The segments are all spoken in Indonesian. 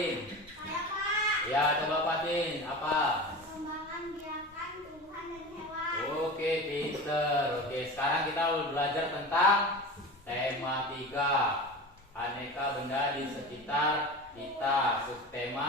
Fatin? Saya Pak. Ya, coba Fatin. Apa? Perkembangan biakan tumbuhan dan hewan. Oke, pinter. Oke, sekarang kita belajar tentang tema 3. Aneka benda di sekitar kita. Subtema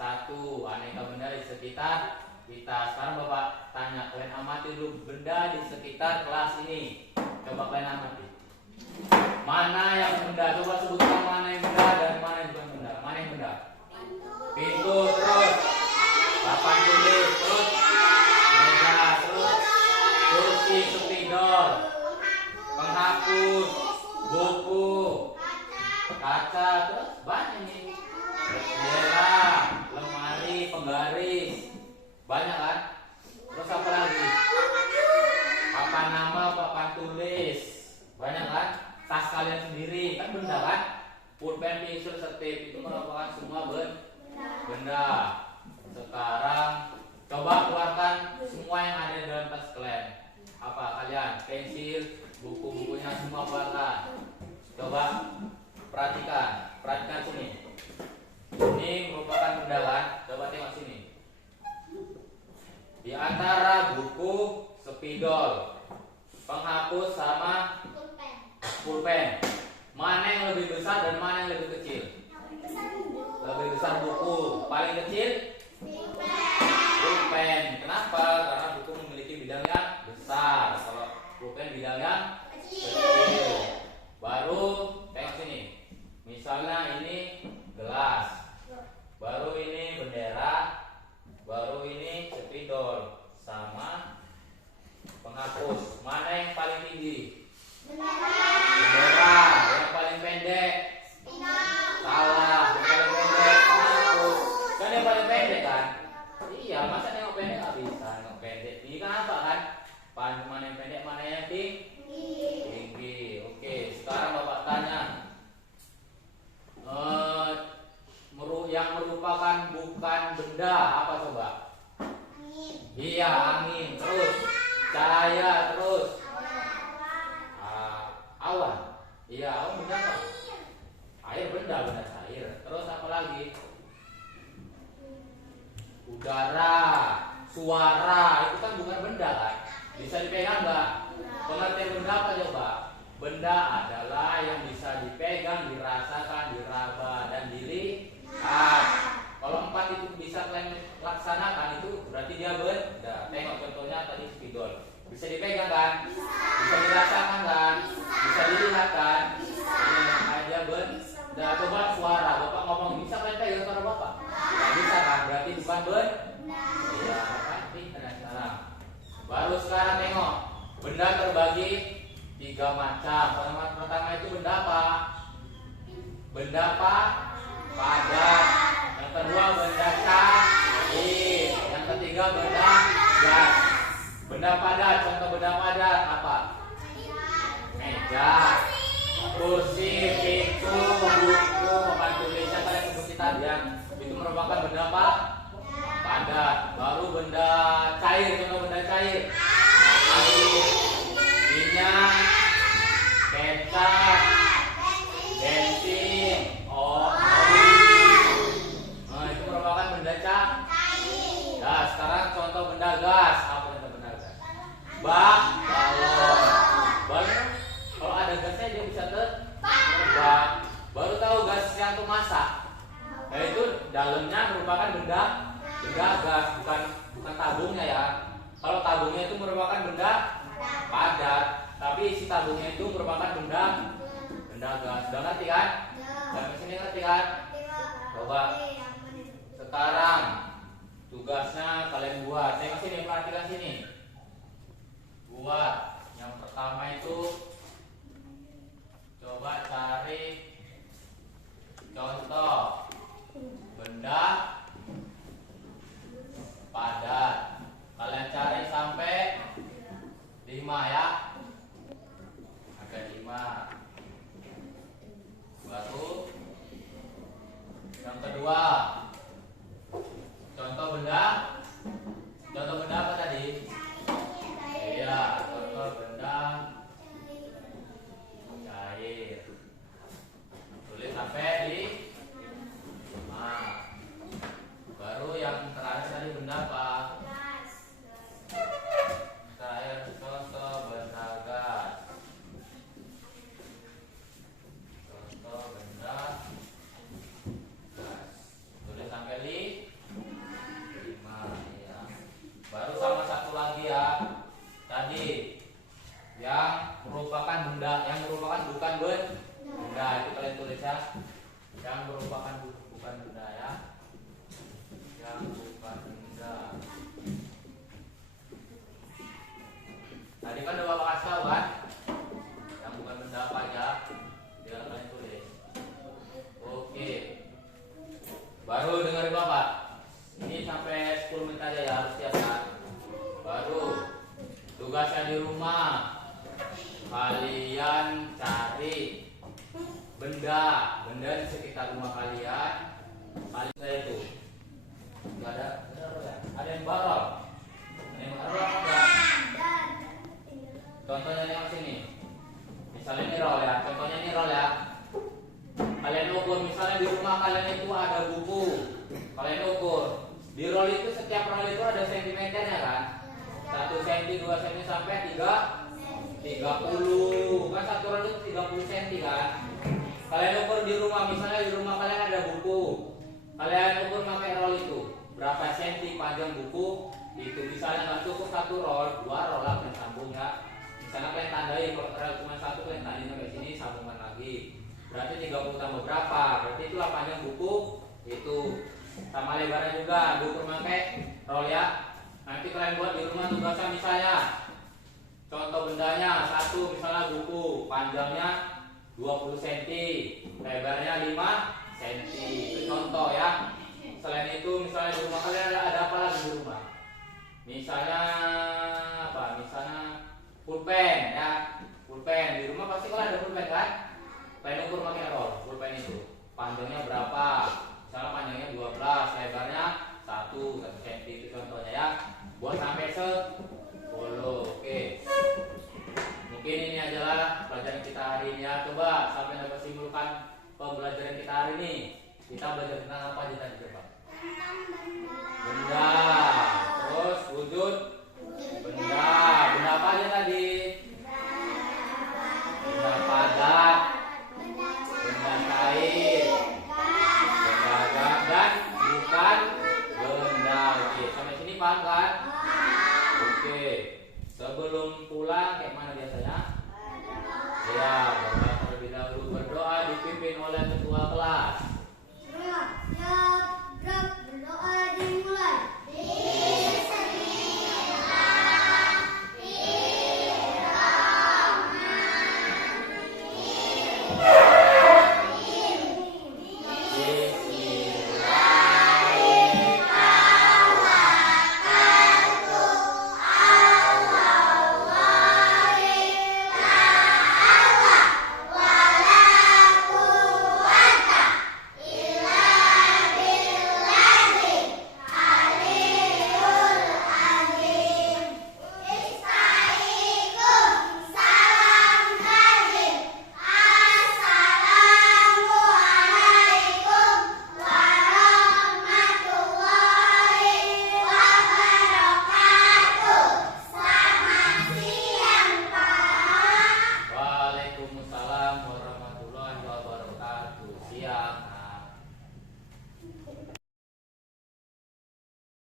1. Aneka benda di sekitar kita. Sekarang Bapak tanya, kalian amati dulu benda di sekitar kelas ini. Coba kalian amati. Mana yang benda? Coba sebutkan mana yang benda dan mana yang bukan benda. Mana yang benda? Pintu, terus papan tulis, terus meja, terus kursi, spidol, penghapus, buku, kaca, terus banyak nih. Bendera, lemari, penggaris, banyak kan? Terus apa lagi? Papan nama, papan tulis, banyak kan? Tas kalian sendiri kan benda kan? Pulpen, pensil, setip itu merupakan semua benda. Sekarang coba keluarkan semua yang ada di dalam tas kalian. Apa kalian? Pensil, buku-bukunya semua keluarkan. Coba perhatikan sini. Ini merupakan benda kan? Coba tengok sini. Di antara buku, spidol, penghapus sama pulpen, mana yang lebih besar dan mana yang lebih kecil? Lebih besar buku. Paling kecil? Pulpen. Kenapa? Karena buku memiliki bidang yang besar. Kalau pulpen bidang yang kecil. Baru tengok sini. Misalnya ini gelas. Baru ini bendera. Baru ini spidol sama penghapus. Mana yang paling tinggi? Bendera. Yang paling pendek? Salah. Yang paling pendek penghapus. Kan yang paling pendek kan? Iya, masa nengok pendek nggak bisa nengok pendek. Ini kan apa kan? Mana yang pendek, mana yang tinggi. Oke, sekarang Bapak tanya. Yang merupakan bukan benda apa coba? Angin. Iya, angin. Terus cahaya, terus awan. Iya, awan benda apa? Air benda cair. Terus apa lagi? Udara, suara, itu kan bukan benda kan? Bisa dipegang nggak? Pengertian benda apa coba? Benda adalah yang bisa dipegang, dirasakan, diraba, dan dilihat. Kalau 4 itu bisa kalian laksanakan, itu berarti dia benda. Tengok contohnya tadi spidol. Bisa dipegang kan? Bisa dirasakan kan? Bisa dilihat kan? Ini dia benda. Coba suara, Bapak ngomong, bisa kalian pegang suara Bapak? Nggak bisa kan? Berarti bukan benda. Iya, pasti ada sekarang. Baru sekarang tengok, benda terbagi 3 macam. Pertama itu benda apa? Benda apa? Padat. Yang kedua benda cair. Yang ketiga benda gas. Benda padat, contoh benda padat apa? Meja, kursi, pintu, buku, papan tulisnya kalian sebutin tadi ya. Itu merupakan benda apa? Padat. Baru benda cair, contoh benda cair. Air, minyak, kecap, bensin, oli. Nah, itu merupakan benda cair. Nah, sekarang contoh benda gas. Apa contoh benda gas? Balon. Balon kalau ada gasnya dia bisa terbang. Baru tahu gas yang untuk masak. Nah, itu dalamnya merupakan benda gas, bukan tabungnya ya. Kalau tabungnya itu merupakan benda padat, tapi isi tabungnya itu merupakan benda gas. Udah ngerti kan? Sampai sini ngerti kan? Coba sekarang tugasnya kalian buat. Tengok sini, perhatikan sini. Buat yang pertama itu coba cari contoh benda padat. Kalian cari sampai 5 ya. Ada 5. Baru yang kedua, contoh benda apa tadi? Iya, contoh benda cair. Tulis sampai di Baru dengerin Bapak. Ini sampai 10 menit aja ya, harus siap kan. Baru tugasnya di rumah, kalian cari benda di sekitar rumah kalian. Kalian saya itu nggak ada yang baru. Ada yang baru apa enggak? Contohnya yang sini. Misalnya ini roll ya. Contohnya ini roll ya. Kalian ukur, misalnya di rumah kalian itu ada buku. Kalian ukur. Di roll itu setiap roll itu ada sentimeternya kan? 1 cm, 2 cm sampai 30. Kan satu roll itu 30 cm kan? Kalian ukur di rumah, misalnya di rumah kalian ada buku. Kalian ukur pakai roll itu. Berapa senti panjang buku? Itu misalnya nggak cukup 1 roll, 2 roll lah kalian sambung ya. Misalnya kalian tandai, kalau roll cuma 1 kalian tandai sampai sini, sambungan lagi. Berarti 30 tambah berapa? Berarti itulah panjang buku itu. Sama lebarnya juga, diukur pakai roll ya. Nanti kalian buat di rumah tugasnya misalnya. Contoh bendanya 1 misalnya buku, panjangnya 20 cm, lebarnya 5 cm. Itu contoh ya. Selain itu misalnya di rumah kalian ada apa lagi di rumah? Misalnya apa? Misalnya pulpen ya. Pulpen di rumah pasti kalian ada pulpen kan? Kalian ukur pakai roll pulpen itu. Panjangnya berapa? Misalnya panjangnya 12, lebarnya 1 cm itu contohnya ya. Buat sampai 10. Oke. Mungkin ini adalah pelajaran kita hari ini ya. Coba sampai dapat simpulkan pembelajaran kita hari ini. Kita belajar tentang apa aja tadi coba? Tentang benda.